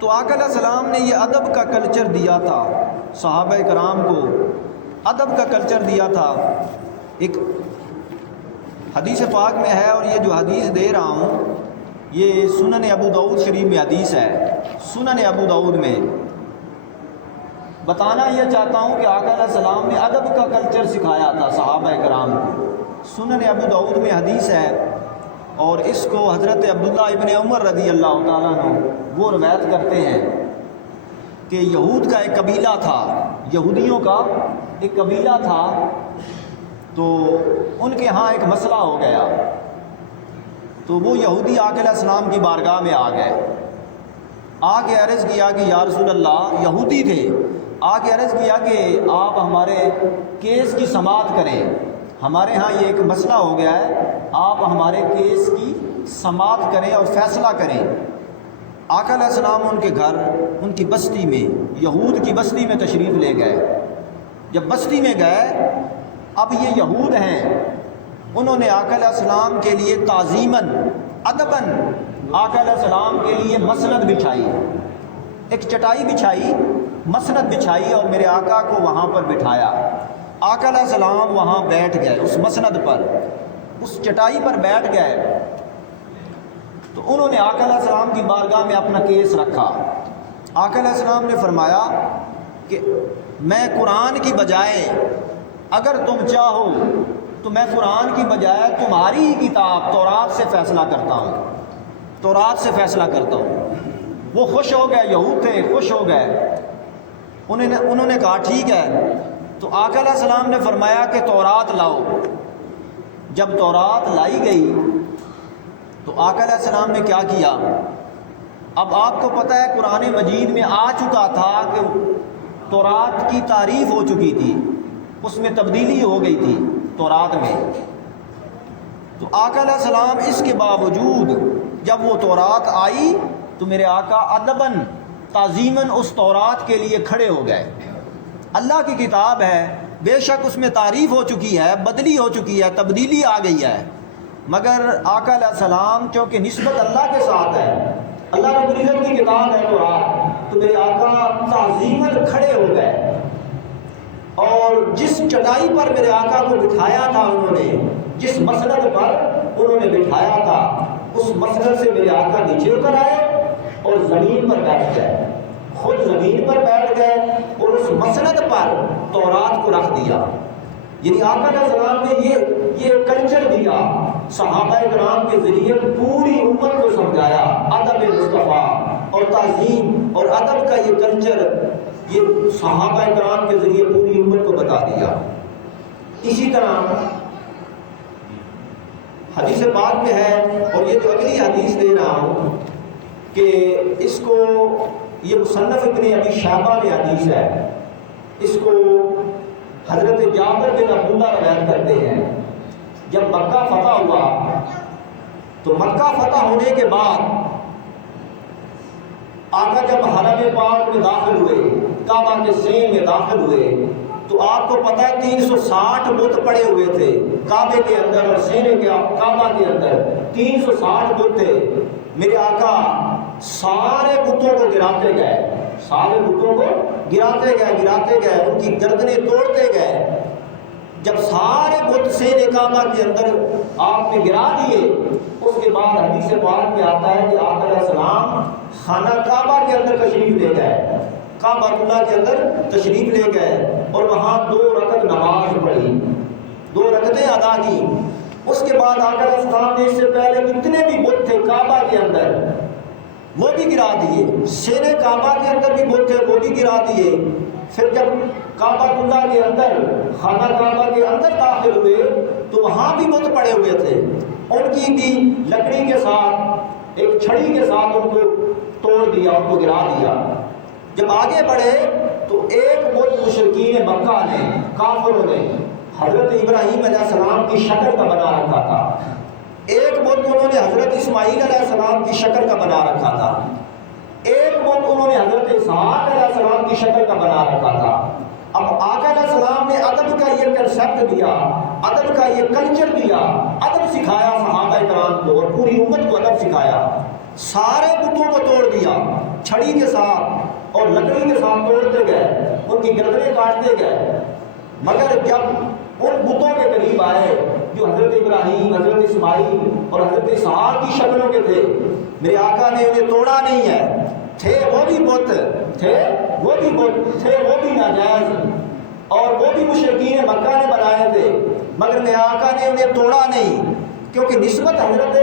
تو آقا علیہ السلام نے یہ ادب کا کلچر دیا تھا صحابہ کرام کو، ادب کا کلچر دیا تھا۔ ایک حدیث پاک میں ہے، اور یہ جو حدیث دے رہا ہوں یہ سنن ابو داؤد شریف میں حدیث ہے۔ سنن ابو داؤد میں بتانا یہ چاہتا ہوں کہ آقا علیہ السلام نے ادب کا کلچر سکھایا تھا صحابہ کرام کو۔ سنن ابو داؤد میں حدیث ہے، اور اس کو حضرت عبداللہ ابن عمر رضی اللہ تعالیٰ عنہ وہ روایت کرتے ہیں کہ یہود کا ایک قبیلہ تھا، یہودیوں کا ایک قبیلہ تھا، تو ان کے ہاں ایک مسئلہ ہو گیا، تو وہ یہودی آقا علیہ السلام کی بارگاہ میں آ گئے، آ کے عرض کیا کہ یا رسول اللہ، یہودی تھے، آ کے عرض کیا کہ آپ ہمارے کیس کی سماعت کریں، ہمارے ہاں یہ ایک مسئلہ ہو گیا ہے، آپ ہمارے کیس کی سماعت کریں اور فیصلہ کریں۔ آقا علیہ السلام ان کے گھر، ان کی بستی میں، یہود کی بستی میں تشریف لے گئے۔ جب بستی میں گئے، اب یہ یہود ہیں، انہوں نے آقا علیہ السلام کے لیے تعظیماً ادباً آقا علیہ السلام کے لیے مسند بچھائی، ایک چٹائی بچھائی، مسند بچھائی، اور میرے آقا کو وہاں پر بٹھایا۔ آقا علیہ السلام وہاں بیٹھ گئے، اس مسند پر، اس چٹائی پر بیٹھ گئے، تو انہوں نے آقا علیہ السلام کی بارگاہ میں اپنا کیس رکھا۔ آقا علیہ السلام نے فرمایا کہ میں قرآن کی بجائے، اگر تم چاہو تو میں قرآن کی بجائے تمہاری ہی کتاب تورات سے فیصلہ کرتا ہوں، تورات سے فیصلہ کرتا ہوں۔ وہ خوش ہو گئے، یہود تھے، خوش ہو گئے، انہوں نے کہا ٹھیک ہے۔ تو آقا علیہ السلام نے فرمایا کہ تورات لاؤ۔ جب تورات لائی گئی تو آقا علیہ السلام نے کیا کیا؟ اب آپ کو پتہ ہے قرآن مجید میں آ چکا تھا کہ تورات کی تعریف ہو چکی تھی، اس میں تبدیلی ہو گئی تھی تورات میں۔ تو آقا علیہ السلام اس کے باوجود جب وہ تورات آئی تو میرے آقا ادباً تعظیماً اس تورات کے لیے کھڑے ہو گئے۔ اللہ کی کتاب ہے، بے شک اس میں تعریف ہو چکی ہے، بدلی ہو چکی ہے، تبدیلی آ گئی ہے، مگر آقا علیہ السلام چونکہ نسبت اللہ کے ساتھ ہے، اللہ رب العزت کی کتاب ہے تورات، تو میرے آقا تعظیماً کھڑے ہو گئے، اور جس چٹائی پر میرے آقا کو بٹھایا تھا، انہوں نے جس مسند پر انہوں نے بٹھایا تھا، اس مسند سے میرے آقا نیچے اتر آئے اور زمین پر بیٹھ گئے، خود زمین پر بیٹھ گئے اور اس مسند پر تورات کو رکھ دیا۔ یعنی آقا علیہ السلام نے یہ کلچر دیا، صحابہ کرام کے ذریعے پوری امت کو سمجھایا، ادب مصطفیٰ اور تعظیم اور ادب کا یہ کلچر، یہ صحابہ کرام کے ذریعے پوری امت کو بتا دیا۔ اسی طرح حدیث پاک میں ہے، اور یہ جو اگلی حدیث دے رہا ہوں کہ اس کو یہ مصنف ابن ابی شیبہ میں حدیث ہے، اس کو حضرت جابر بن عبداللہ روایت کرتے ہیں۔ جب مکہ فتح ہوا تو مکہ فتح ہونے کے بعد آقا جب حرم پاک میں داخل ہوئے، کعبہ کے سین میں داخل ہوئے، تو آپ کو پتہ ہے 360 بت پڑے ہوئے تھے کعبے کے اندر، اور سینے کے کعبہ کے اندر 360 بت تھے۔ میرے آقا سارے بتوں کو گراتے گئے، سارے بتوں کو گراتے گئے، ان کی گردنیں توڑتے گئے۔ جب سارے بت سینے کعبہ کے اندر آپ نے گرا دیے، اس کے بعد حدیث پاک میں آتا ہے کہ آقا علیہ السلام خانہ کعبہ کے اندر تشریف لے گئے، کعبہ اللہ کے اندر تشریف لے گئے، اور وہاں 2 رکعت نماز پڑھی، 2 رکعتیں ادا کی۔ اس کے بعد آقا علیہ السلام نے اس سے پہلے جتنے بھی بت تھے کعبہ کے اندر وہ بھی گرا دیے، سینے کعبہ کے اندر بھی بت تھے وہ بھی گرا دیے۔ پھر جب کعبہ اللہ کے اندر، خانہ کعبہ کے اندر داخل ہوئے تو وہاں بھی بت پڑے ہوئے تھے، ان کی بھی لکڑی کے ساتھ، ایک چھڑی کے ساتھ ان کو توڑ دیا، ان کو گرا دیا۔ جب آگے بڑھے تو ایک بت مشرکین مکہ نے، کافروں نے حضرت ابراہیم علیہ السلام کی شکل کا بنا رکھا تھا، ایک بت انہوں نے حضرت اسماعیل علیہ السلام کی شکل کا بنا رکھا تھا، ایک بت انہوں نے حضرت اسحاق علیہ السلام کی شکل کا بنا رکھا تھا۔ اب آقا علیہ السلام نے ادب کا یہ کنسیپٹ دیا، ادب کا یہ کلچر دیا، ادب سکھایا صحابہ کرام کو اور پوری امت کو ادب سکھایا، سارے بتوں کو توڑ دیا، چھڑی کے ساتھ اور لکڑی کے ساتھ توڑتے گئے، ان کی گردنیں کاٹتے گئے، مگر جب ان بتوں کے قریب آئے جو حضرت ابراہیم، حضرت اسماعیل اور حضرت اسحاق کی شکلوں کے تھے، میرے آقا نے انہیں توڑا نہیں ہے۔ تھے وہ بھی بت، تھے وہ بھی بت، تھے وہ بھی ناجائز، اور وہ بھی مشرکین مکہ نے بنائے تھے، مگر میرے آقا نے انہیں توڑا نہیں، کیونکہ نسبت حضرت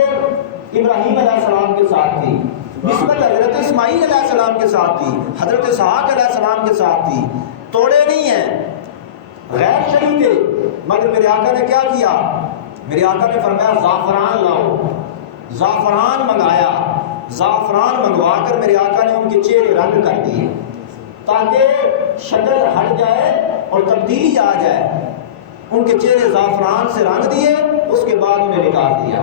ابراہیم علیہ السلام کے ساتھ تھی، نسبت حضرت اسماعیل علیہ السلام کے ساتھ تھی، حضرت اسحاق علیہ السلام کے ساتھ تھی، توڑے نہیں ہیں، غیر شرعی تھے۔ مگر میرے آقا نے کیا کیا؟ میرے آقا نے فرمایا زعفران لاؤ، زعفران منگایا، زعفران منگوا کر میرے آقا نے ان کے چہرے رنگ کر دیے تاکہ شکل ہٹ جائے اور تبدیلی آ جائے۔ ان کے چہرے زعفران سے رنگ دیے، اس کے بعد انہیں نکال دیا،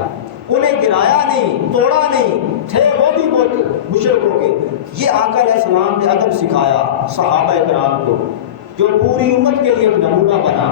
انہیں گرایا نہیں، توڑا نہیں، تھے وہ بھی بت مشرکوں کے۔ یہ آقا علیہ السلام نے ادب سکھایا صحابہ کرام کو، جو پوری امت کے لیے ایک نمونہ بنا۔